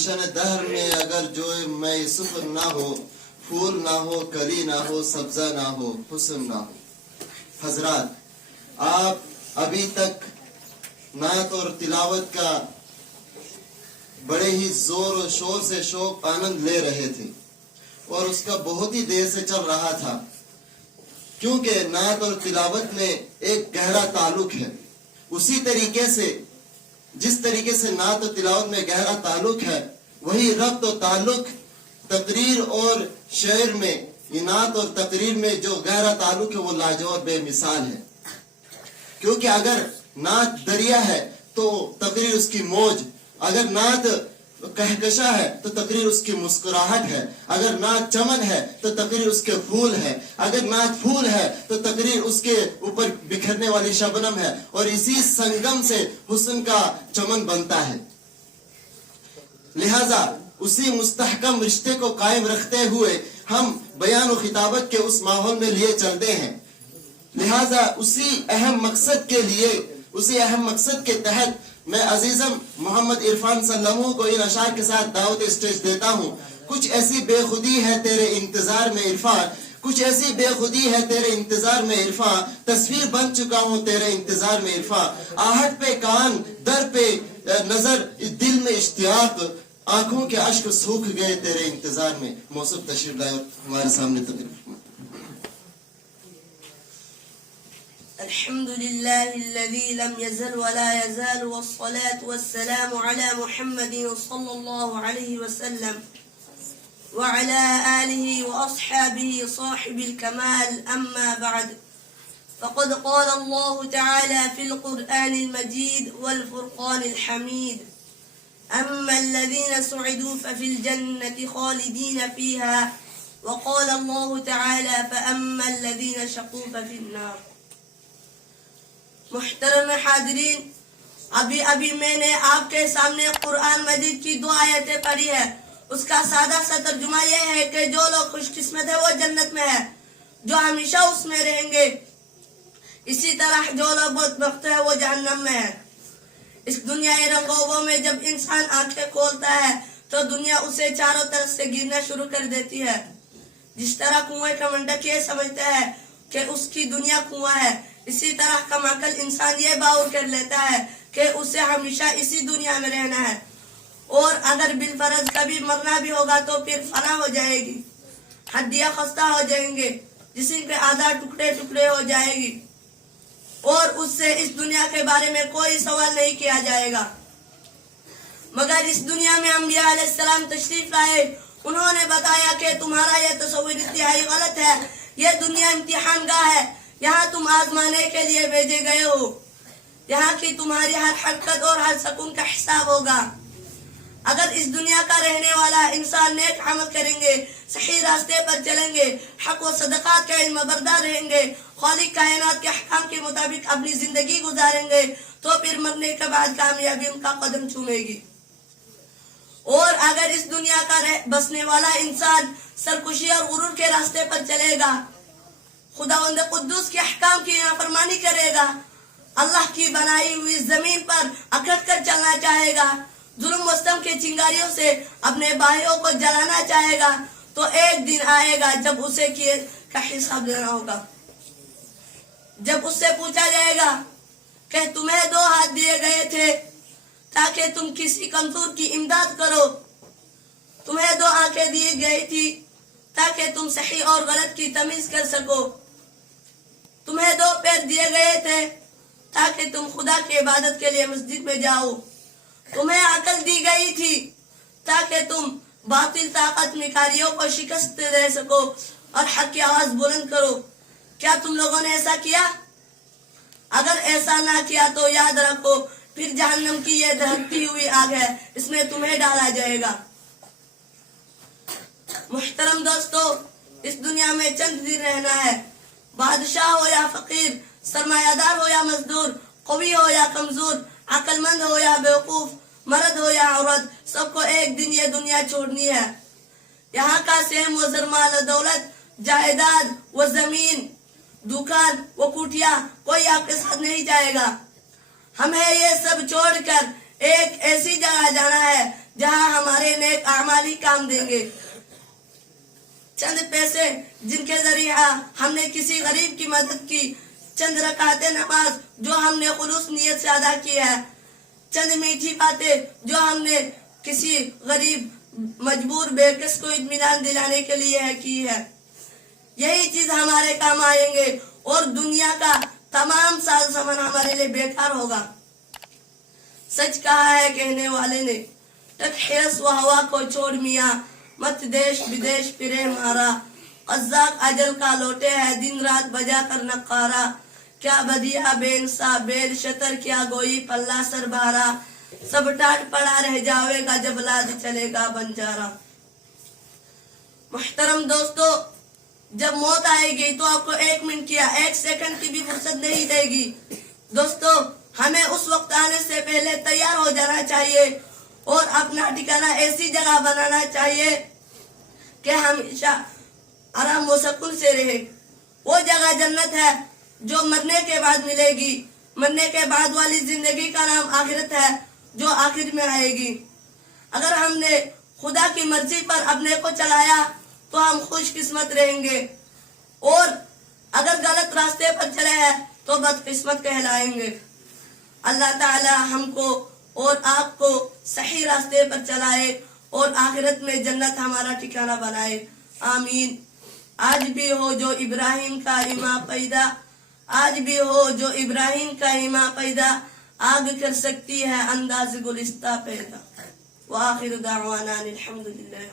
گلشن دہر میں اگر جو میں سفر نہ ہو، پھول نہ ہو، کلی نہ ہو، سبزہ نہ ہو، حسن نہ ہو۔ حضرات، آپ ابھی تک نعت اور تلاوت کا بڑے ہی زور و شور سے شوق آنند لے رہے تھے، اور اس کا بہت ہی دیر سے چل رہا تھا، کیونکہ نعت اور تلاوت میں ایک گہرا تعلق ہے۔ اسی طریقے سے جس طریقے سے نعت و تلاوت میں گہرا تعلق ہے، وہی ربط و تعلق تقریر اور شعر میں، نعت اور تقریر میں جو گہرا تعلق ہے وہ لاجواب بے مثال ہے۔ کیونکہ اگر نعت دریا ہے تو تقریر اس کی موج، اگر نعت کہکشاں ہے تو تقریر اس کی مسکراہٹ ہے، اگر نعت چمن ہے تو تقریر اس کے پھول ہے، اگر نعت پھول ہے تو تقریر اس کے اوپر بکھرنے والی شبنم ہے، اور اسی سنگم سے حسن کا چمن بنتا ہے۔ لہذا اسی مستحکم رشتے کو قائم رکھتے ہوئے ہم بیان و خطابت کے اس ماحول میں لیے چلتے ہیں۔ لہذا اسی اہم مقصد کے تحت میں عزیزم محمد عرفان سلمو کو ان اشعار کے ساتھ دعوت اسٹیج دیتا ہوں۔ کچھ ایسی بے خودی ہے تیرے انتظار میں عرفان، کچھ ایسی بے خودی ہے تیرے انتظار میں عرفان، تصویر بن چکا ہوں تیرے انتظار میں عرفان، آہٹ پہ کان، در پہ نظر، دل میں اشتیاق، آنکھوں کے اشک سوکھ گئے تیرے انتظار میں۔ موصف تشریف لائے اور ہمارے سامنے تقریر فرمائیں۔ الحمد لله الذي لم يزل ولا يزال، والصلاة والسلام على محمد صلى الله عليه وسلم وعلى آله وأصحابه صاحب الكمال، أما بعد، فقد قال الله تعالى في القرآن المجيد والفرقان الحميد: أما الذين سعدوا ففي الجنة خالدين فيها، وقال الله تعالى: فأما الذين شقوا ففي النار۔ محترم حاضرین، ابھی میں نے آپ کے سامنے قرآن مجید کی 2 آیتیں پڑھی ہے۔ اس کا سادہ سا ترجمہ یہ ہے کہ جو لوگ خوش قسمت ہے وہ جنت میں ہے، جو ہمیشہ اس میں رہیں گے۔ اسی طرح جو لوگ بدبخت ہے وہ جہنم میں ہے۔ اس دنیا رنگوں میں جب انسان آنکھیں کھولتا ہے تو دنیا اسے چاروں طرف سے گرنا شروع کر دیتی ہے۔ جس طرح کنویں کا منڈک یہ سمجھتا ہے کہ اس کی دنیا کنواں ہے، اسی طرح کم عقل انسان یہ باور کر لیتا ہے کہ اسے ہمیشہ اسی دنیا میں رہنا ہے، اور اگر بالفرض کبھی مرنا بھی ہوگا تو پھر فنا ہو جائے گی، ہڈیاں خستہ ہو جائیں گے، جسم کے اعضاء ٹکڑے ٹکڑے ہو جائے گی، اور اس سے اس دنیا کے بارے میں کوئی سوال نہیں کیا جائے گا۔ مگر اس دنیا میں انبیاء علیہ السلام تشریف لائے، انہوں نے بتایا کہ تمہارا یہ تصور انتہائی غلط ہے، یہ دنیا امتحان گاہ ہے، یہاں تم آزمانے کے لیے بھیجے گئے ہو، یہاں کی تمہاری ہر حرکت اور ہر سکون کا حساب ہوگا۔ اگر اس دنیا کا رہنے والا انسان نیک عمل کریں گے، صحیح راستے پر چلیں گے، حق و صدقات کا علم بردار رہیں گے، خالق کائنات کے احکام کے مطابق اپنی زندگی گزاریں گے، تو پھر مرنے کے بعد کامیابی ان کا قدم چومے گی۔ اور اگر اس دنیا کا بسنے والا انسان سرکشی اور غرور کے راستے پر چلے گا، خداوند قدوس کے احکام کی نافرمانی کرے گا، اللہ کی بنائی ہوئی زمین پر اکڑ کر چلنا چاہے گا، ظلم و ستم کے چنگاریوں سے اپنے بھائیوں کو جلانا چاہے گا، تو ایک دن آئے گا جب اسے کیے کا حساب دینا ہوگا۔ جب اس سے پوچھا جائے گا کہ تمہیں 2 ہاتھ دیے گئے تھے تاکہ تم کسی کمزور کی امداد کرو، تمہیں 2 آنکھیں دی گئی تھی تاکہ تم صحیح اور غلط کی تمیز کر سکو، تمہیں 2 پیر دیے گئے تھے تاکہ تم خدا کی عبادت کے لیے مسجد میں جاؤ، تمہیں عقل دی گئی تھی تاکہ تم باطل طاقت نکاریوں کو شکست دے سکو اور حق کی آواز بلند کرو۔ کیا تم لوگوں نے ایسا کیا؟ اگر ایسا نہ کیا تو یاد رکھو پھر جہنم کی یہ دہکتی ہوئی آگ ہے، اس میں تمہیں ڈالا جائے گا۔ محترم دوستو، اس دنیا میں چند دن رہنا ہے، بادشاہ ہو یا فقیر، سرمایہ دار ہو یا مزدور، قوی ہو یا کمزور، عقل مند ہو یا بیوقوف، مرد ہو یا عورت، سب کو ایک دن یہ دنیا چھوڑنی ہے۔ یہاں کا سیم و زرمال و دولت، جائیداد و زمین، دکان و کوٹھیاں، کوئی آپ کے ساتھ نہیں جائے گا۔ ہمیں یہ سب چھوڑ کر ایک ایسی جگہ جانا ہے جہاں ہمارے نیک اعمال ہی کام دیں گے. چند پیسے جن کے ذریعہ ہم نے کسی غریب کی مدد کی، چند رکعت نماز جو ہم نے خلوص نیت سے ادا کی ہے، چند میٹھی باتیں جو ہم نے کسی غریب مجبور بے کس کو اطمینان دلانے کے لیے کی ہے، یہی چیز ہمارے کام آئیں گے اور دنیا کا تمام ساز سامان ہمارے لیے بیکار ہوگا. سچ کہا ہے کہنے والے نے، تکحیس و ہوا کو چھوڑ میاں، مت دیش بدیش پھرے مارا. قزاق اجل کا لوٹے ہے دن رات بجا کر نقارا. کیا بدیع بے انصاف بیل شطر کیا گوئی پلہ سر بھارا. سب ٹاٹ پڑا رہ جاوے گا جب لاد چلے گا بنجارا. محترم دوستو، جب موت آئے گی تو آپ کو 1 منٹ کیا 1 سیکنڈ کی بھی فرصت نہیں دے گی. دوستو، ہمیں اس وقت آنے سے پہلے تیار ہو جانا چاہیے اور اپنا ٹھکانہ ایسی جگہ بنانا چاہیے کہ ہمیشہ آرام و سکون سے رہے. وہ جگہ جنت ہے جو مرنے کے بعد ملے گی. مرنے کے بعد والی زندگی کا نام آخرت ہے جو آخر میں آئے گی. اگر ہم نے خدا کی مرضی پر اپنے کو چلایا تو ہم خوش قسمت رہیں گے، اور اگر غلط راستے پر چلے ہیں تو بد قسمت کہلائیں گے. اللہ تعالی ہم کو اور آپ کو صحیح راستے پر چلائے اور آخرت میں جنت ہمارا ٹھکانہ بنائے. آمین. آج بھی ہو جو ابراہیم کا ایمان پیدا، آج بھی ہو جو ابراہیم کا ایمان پیدا، آگ کر سکتی ہے انداز گلستہ پیدا. وآخر دعوانا الحمدللہ.